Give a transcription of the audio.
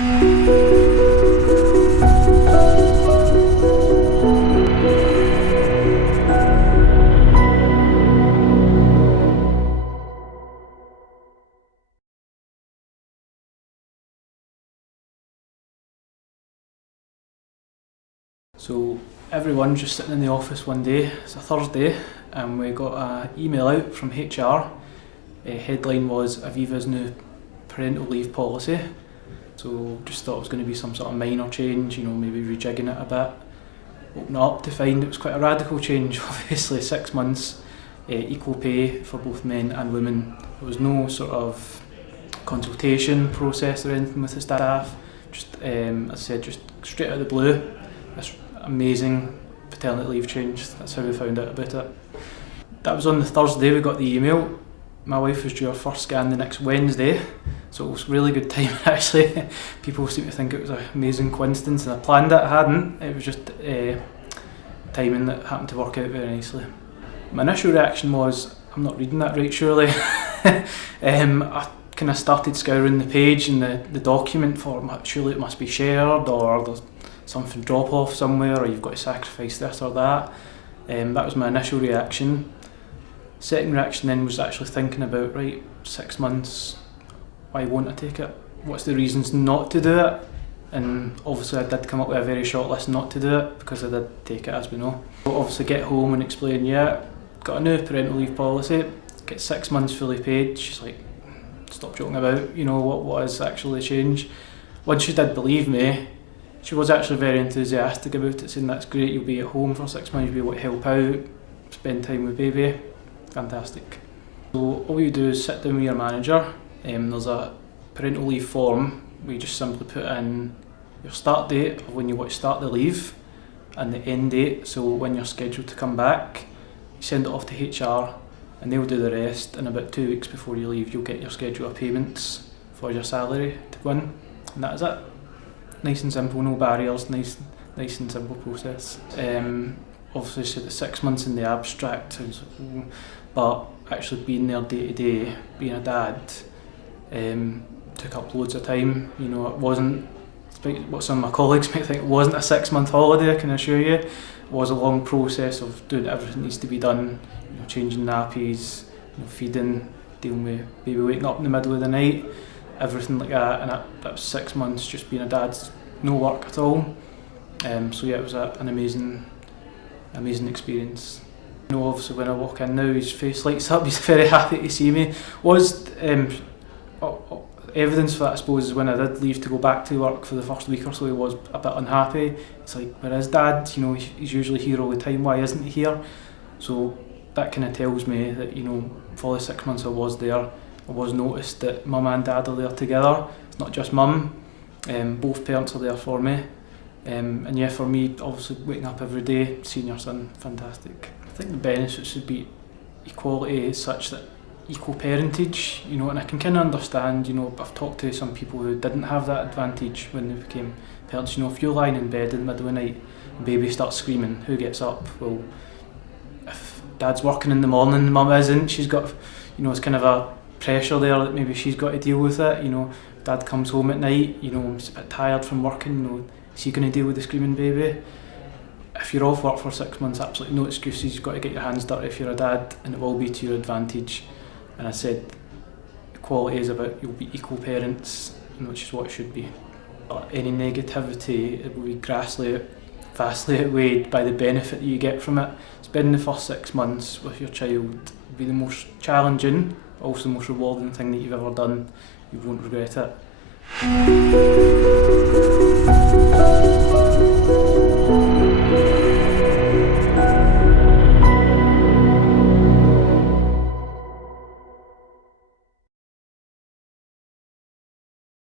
So everyone's just sitting in the office one day, it's a Thursday, and we got an email out from HR. Headline was Aviva's new parental leave policy. So just thought it was going to be some sort of minor change, maybe rejigging it a bit. Opened it up to find it was quite a radical change, obviously 6 months, equal pay for both men and women. There was no sort of consultation process or anything with the staff, just as I said, just straight out of the blue. This amazing paternity leave change, that's how we found out about it. That was on the Thursday we got the email. My wife was due her first scan the next Wednesday, so it was really good timing actually. People seem to think it was an amazing coincidence, and I planned it, I hadn't. It was just timing that happened to work out very nicely. My initial reaction was, I'm not reading that right surely. I kind of started scouring the page and the document for surely it must be shared, or there's something drop off somewhere, or you've got to sacrifice this or that. That was my initial reaction. Second reaction then was actually thinking about, right, 6 months, why won't I take it? What's the reasons not to do it? And obviously I did come up with a very short list not to do it, because I did take it, as we know. But obviously get home and explain, yeah, got a new parental leave policy, get 6 months fully paid. She's like, stop joking about, what is actually the change? Once she did believe me, she was actually very enthusiastic about it, saying that's great, you'll be at home for 6 months, you'll be able to help out, spend time with baby. Fantastic. So all you do is sit down with your manager. There's a parental leave form where you just simply put in your start date of when you want to start the leave and the end date, so when you're scheduled to come back. You send it off to HR and they'll do the rest, and about 2 weeks before you leave you'll get your schedule of payments for your salary to go in, and that is it. Nice and simple, no barriers, nice and simple process. Obviously so the 6 months in the abstract sounds like, but actually being there day to day, being a dad, took up loads of time. It wasn't, despite what some of my colleagues might think, it wasn't a 6 month holiday, I can assure you. It was a long process of doing everything that needs to be done, changing nappies, feeding, dealing with baby waking up in the middle of the night, everything like that. And that was 6 months just being a dad, no work at all. So yeah, it was an amazing experience. Obviously when I walk in now, his face lights up, he's very happy to see me. Was evidence for that, I suppose, is when I did leave to go back to work for the first week or so, he was a bit unhappy. It's like, where is Dad? He's usually here all the time, why isn't he here? So that kind of tells me that, for the 6 months I was there, I was noticed that Mum and Dad are there together. It's not just Mum, both parents are there for me. And yeah, for me, obviously waking up every day, seeing your son, fantastic. I think the benefits would be equality, such that equal parentage, and I can kind of understand, I've talked to some people who didn't have that advantage when they became parents. If you're lying in bed in the middle of the night and baby starts screaming, who gets up? Well, if Dad's working in the morning, Mum isn't, she's got, it's kind of a pressure there that maybe she's got to deal with it. Dad comes home at night, he's a bit tired from working, is he going to deal with the screaming baby? If you're off work for 6 months, absolutely no excuses, you've got to get your hands dirty if you're a dad, and it will be to your advantage. And I said, equality is about, you'll be equal parents, which is what it should be. But any negativity, it will be vastly outweighed by the benefit that you get from it. Spending the first 6 months with your child will be the most challenging, but also the most rewarding thing that you've ever done. You won't regret it.